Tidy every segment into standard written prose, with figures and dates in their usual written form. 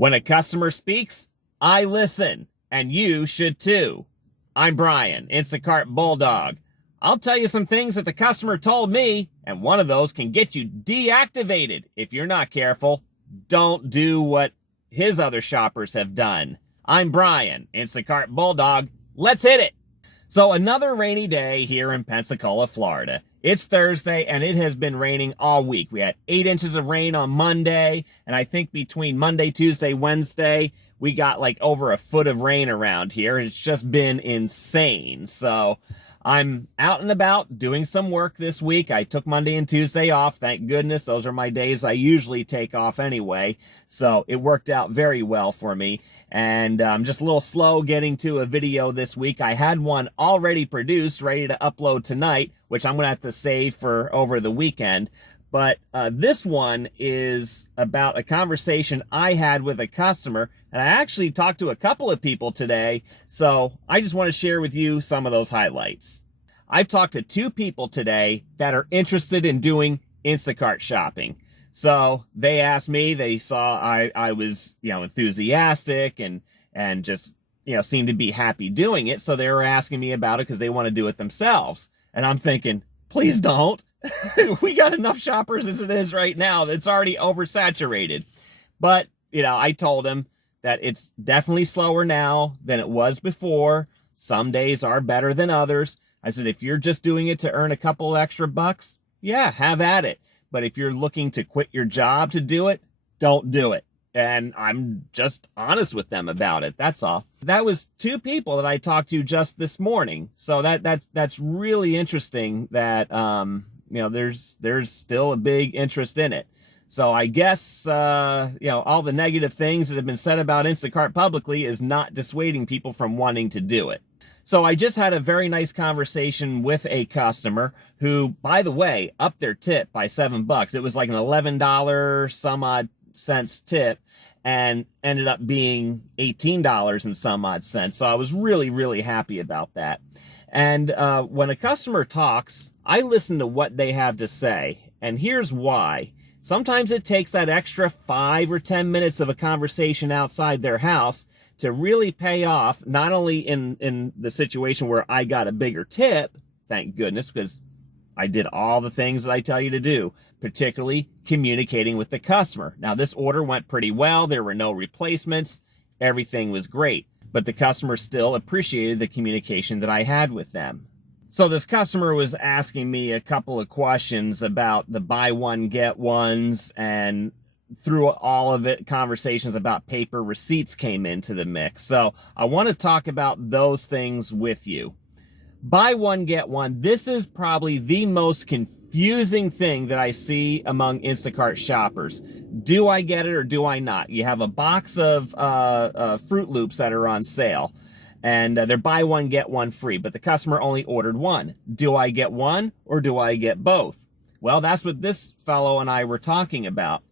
When a customer speaks, I listen, and you should too. I'm Brian, Instacart Bulldog. I'll tell you some things that the customer told me, and one of those can get you deactivated if you're not careful. Don't do what his other shoppers have done. I'm Brian, Instacart Bulldog. Let's hit it. So another rainy day here in Pensacola, Florida. It's Thursday, and it has been raining all week. We had 8 inches of rain on Monday, and I think between Monday, Tuesday, Wednesday, we got like over a foot of rain around here. It's just been insane. So I'm out and about doing some work this week. I took Monday and Tuesday off. Thank goodness. Those are my days I usually take off anyway. So it worked out very well for me. And I'm just a little slow getting to a video this week. I had one already produced, ready to upload tonight, which I'm going to have to save for over the weekend. But this one is about a conversation I had with a customer. And I actually talked to a couple of people today. So I just want to share with you some of those highlights. I've talked to 2 people today that are interested in doing Instacart shopping. So they asked me, they saw I was, enthusiastic and just, seemed to be happy doing it. So they were asking me about it because they want to do it themselves. And I'm thinking, please don't. We got enough shoppers as it is right now. It's already oversaturated. But, I told them that it's definitely slower now than it was before. Some days are better than others. I said, if you're just doing it to earn a couple extra bucks, yeah, have at it. But if you're looking to quit your job to do it, don't do it. And I'm just honest with them about it. That's all. That was 2 people that I talked to just this morning. So that's really interesting that, there's still a big interest in it. So I guess, all the negative things that have been said about Instacart publicly is not dissuading people from wanting to do it. So I just had a very nice conversation with a customer who, by the way, upped their tip by $7. It was like an $11 some odd cents tip and ended up being $18 and some odd cents. So I was really, really happy about that. And when a customer talks, I listen to what they have to say. And here's why. Sometimes it takes that extra 5 or 10 minutes of a conversation outside their house to really pay off, not only in the situation where I got a bigger tip, thank goodness, because I did all the things that I tell you to do, particularly communicating with the customer. Now, this order went pretty well. There were no replacements. Everything was great. But the customer still appreciated the communication that I had with them. So this customer was asking me a couple of questions about the buy one, get ones, and through all of it, conversations about paper receipts came into the mix. So I want to talk about those things with you. Buy one, get one. This is probably the most confusing thing that I see among Instacart shoppers. Do I get it or do I not? You have a box of Fruit Loops that are on sale, and they're buy one, get one free, but the customer only ordered one. Do I get one or do I get both? Well, that's what this fellow and I were talking about.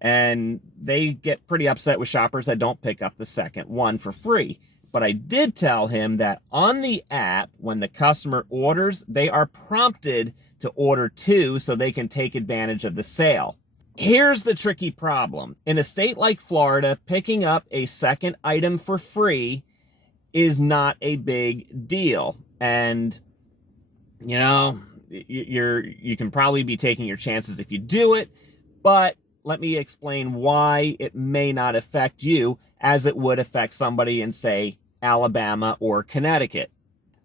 And they get pretty upset with shoppers that don't pick up the second one for free. But I did tell him that on the app, when the customer orders, they are prompted to order 2 so they can take advantage of the sale. Here's the tricky problem. In a state like Florida, picking up a second item for free is not a big deal. And, you can probably be taking your chances if you do it, but let me explain why it may not affect you as it would affect somebody in, say, Alabama or Connecticut.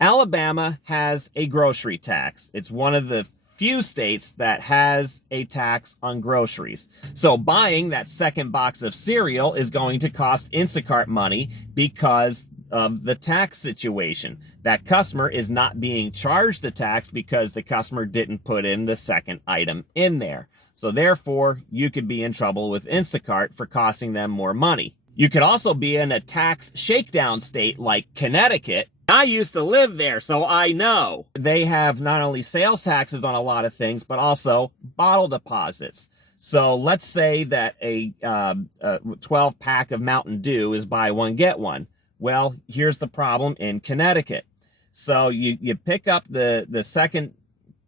Alabama has a grocery tax. It's one of the few states that has a tax on groceries. So buying that second box of cereal is going to cost Instacart money because of the tax situation. That customer is not being charged the tax because the customer didn't put in the second item in there. So therefore, you could be in trouble with Instacart for costing them more money. You could also be in a tax shakedown state like Connecticut. I used to live there, so I know. They have not only sales taxes on a lot of things, but also bottle deposits. So let's say that a 12-pack of Mountain Dew is buy one, get one. Well, here's the problem in Connecticut. So you pick up the second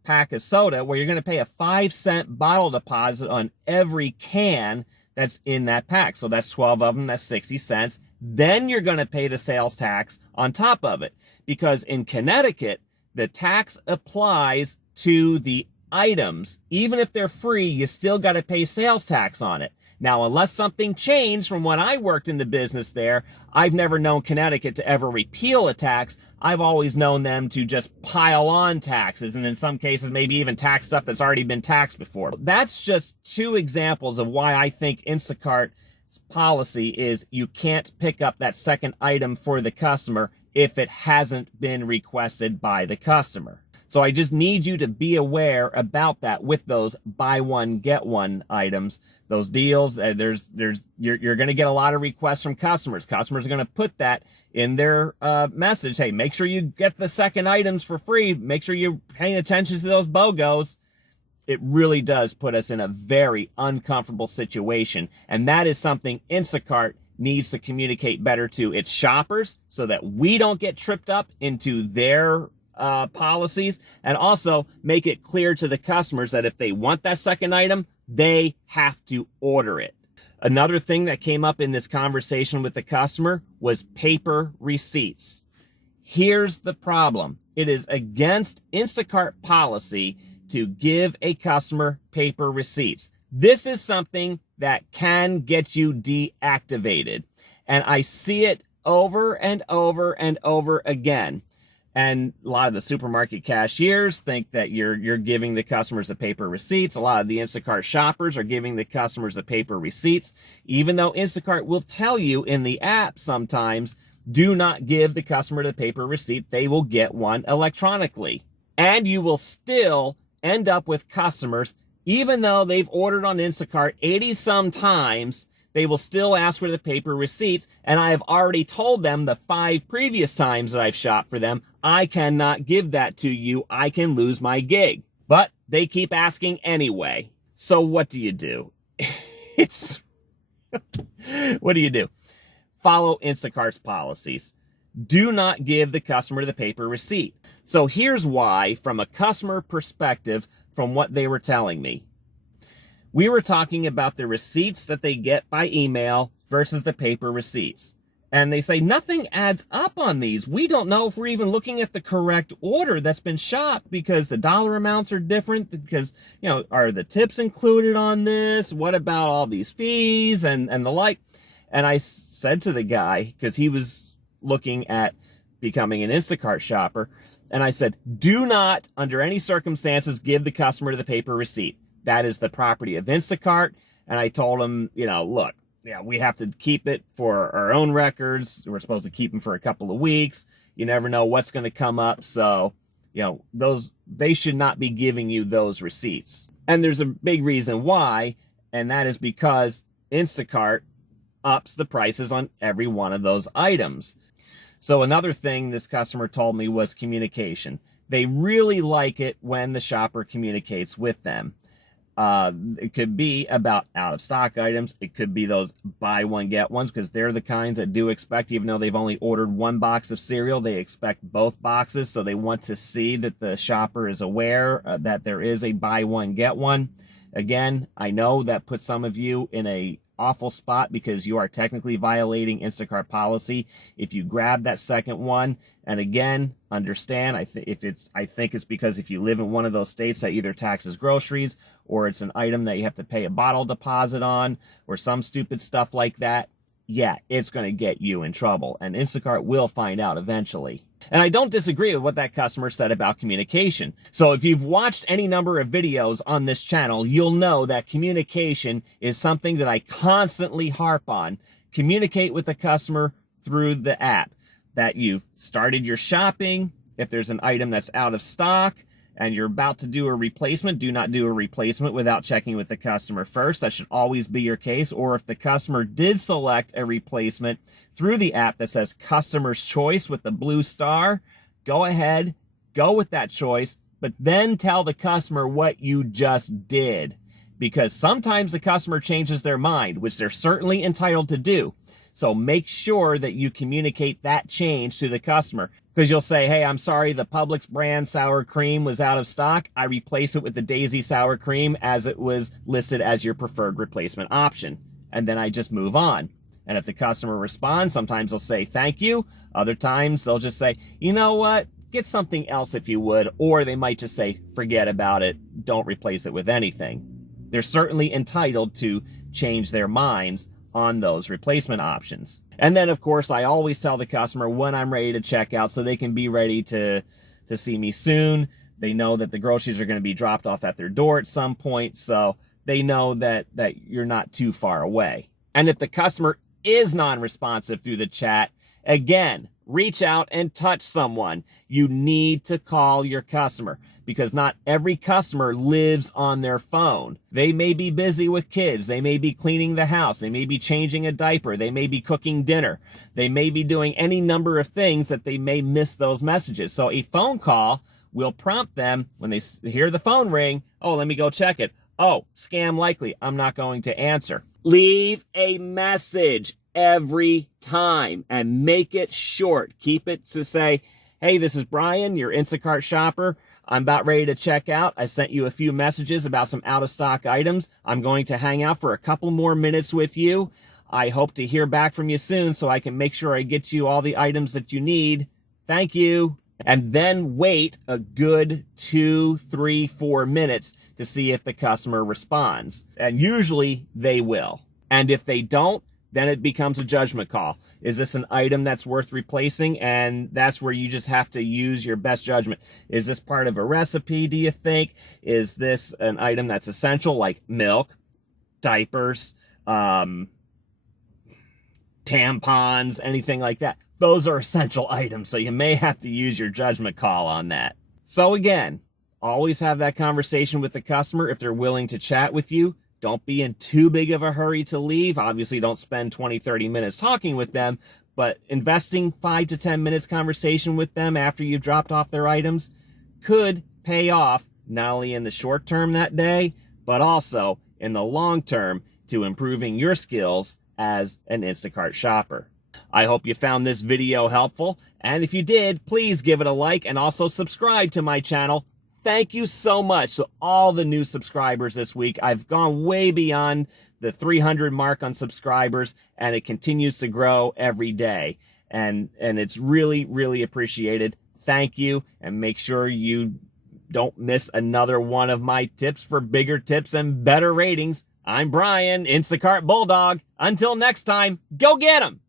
pack of soda where you're going to pay a 5-cent bottle deposit on every can that's in that pack. So that's 12 of them, that's 60 cents. Then you're going to pay the sales tax on top of it, because in Connecticut, the tax applies to the items. Even if they're free, you still got to pay sales tax on it. Now, unless something changed from when I worked in the business there, I've never known Connecticut to ever repeal a tax. I've always known them to just pile on taxes, and in some cases, maybe even tax stuff that's already been taxed before. That's just two examples of why I think Instacart's policy is you can't pick up that second item for the customer if it hasn't been requested by the customer. So I just need you to be aware about that with those buy one, get one items, those deals. You're going to get a lot of requests from customers. Customers are going to put that in their message. Hey, make sure you get the second items for free. Make sure you're paying attention to those BOGOs. It really does put us in a very uncomfortable situation. And that is something Instacart needs to communicate better to its shoppers so that we don't get tripped up into their policies, and also make it clear to the customers that if they want that second item, they have to order it. Another thing that came up in this conversation with the customer was paper receipts. Here's the problem. It is against Instacart policy to give a customer paper receipts. This is something that can get you deactivated. And I see it over and over and over again. And a lot of the supermarket cashiers think that you're giving the customers the paper receipts. A lot of the Instacart shoppers are giving the customers the paper receipts, even though Instacart will tell you in the app sometimes, do not give the customer the paper receipt. They will get one electronically. And you will still end up with customers, even though they've ordered on Instacart 80 some times, they will still ask for the paper receipts, and I have already told them the 5 previous times that I've shopped for them, I cannot give that to you. I can lose my gig. But they keep asking anyway. So what do you do? What do you do? Follow Instacart's policies. Do not give the customer the paper receipt. So here's why, from a customer perspective, from what they were telling me. We were talking about the receipts that they get by email versus the paper receipts. And they say nothing adds up on these. We don't know if we're even looking at the correct order that's been shopped because the dollar amounts are different, because, are the tips included on this? What about all these fees and the like? And I said to the guy, because he was looking at becoming an Instacart shopper, and I said, do not, under any circumstances, give the customer the paper receipt. That is the property of Instacart. And I told him, look, we have to keep it for our own records. We're supposed to keep them for a couple of weeks. You never know what's going to come up. So, they should not be giving you those receipts. And there's a big reason why, and that is because Instacart ups the prices on every one of those items. So another thing this customer told me was communication. They really like it when the shopper communicates with them. It could be about out of stock items. It could be those buy one, get ones, because they're the kinds that do expect, even though they've only ordered one box of cereal, they expect both boxes. So they want to see that the shopper is aware that there is a buy one, get one. Again, I know that puts some of you in a awful spot because you are technically violating Instacart policy if you grab that second one. And again, understand, I think it's because if you live in one of those states that either taxes groceries, or it's an item that you have to pay a bottle deposit on, or some stupid stuff like that, yeah, it's going to get you in trouble. And Instacart will find out eventually. And I don't disagree with what that customer said about communication. So if you've watched any number of videos on this channel, you'll know that communication is something that I constantly harp on. Communicate with the customer through the app. That you've started your shopping. If there's an item that's out of stock and you're about to do a replacement, do not do a replacement without checking with the customer first. That should always be your case. Or if the customer did select a replacement through the app that says customer's choice with the blue star, go ahead, go with that choice, but then tell the customer what you just did. Because sometimes the customer changes their mind, which they're certainly entitled to do. So make sure that you communicate that change to the customer, because you'll say, hey, I'm sorry, the Publix brand sour cream was out of stock. I replaced it with the Daisy sour cream as it was listed as your preferred replacement option. and then I just move on. And if the customer responds, sometimes they'll say thank you. Other times they'll just say, you know what, get something else if you would. Or they might just say, forget about it. Don't replace it with anything. They're certainly entitled to change their minds on those replacement options. And then, of course, I always tell the customer when I'm ready to check out so they can be ready to see me soon. They know that the groceries are going to be dropped off at their door at some point, so they know that you're not too far away. And if the customer is non-responsive through the chat, again, reach out and touch someone. You need to call your customer because not every customer lives on their phone. They may be busy with kids. They may be cleaning the house. They may be changing a diaper. They may be cooking dinner. They may be doing any number of things that they may miss those messages. So a phone call will prompt them when they hear the phone ring. Oh, let me go check it. Oh, scam likely. I'm not going to answer. Leave a message every time and make it short. Keep it to say, hey, this is Brian, your Instacart shopper. I'm about ready to check out. I sent you a few messages about some out of stock items. I'm going to hang out for a couple more minutes with you. I hope to hear back from you soon so I can make sure I get you all the items that you need. Thank you. And then wait a good 2, 3, 4 minutes to see if the customer responds. And usually they will. And if they don't, then it becomes a judgment call. Is this an item that's worth replacing? And that's where you just have to use your best judgment. Is this part of a recipe, do you think? Is this an item that's essential, like milk, diapers, tampons, anything like that? Those are essential items, so you may have to use your judgment call on that. So again, always have that conversation with the customer if they're willing to chat with you. Don't be in too big of a hurry to leave. Obviously, don't spend 20, 30 minutes talking with them, but investing 5 to 10 minutes conversation with them after you've dropped off their items could pay off not only in the short term that day, but also in the long term to improving your skills as an Instacart shopper. I hope you found this video helpful, and if you did, please give it a like and also subscribe to my channel. Thank you so much to all the new subscribers this week. I've gone way beyond the 300 mark on subscribers, and it continues to grow every day, and it's really, really appreciated. Thank you, and make sure you don't miss another one of my tips for bigger tips and better ratings. I'm Brian, Instacart Bulldog. Until next time, go get 'em!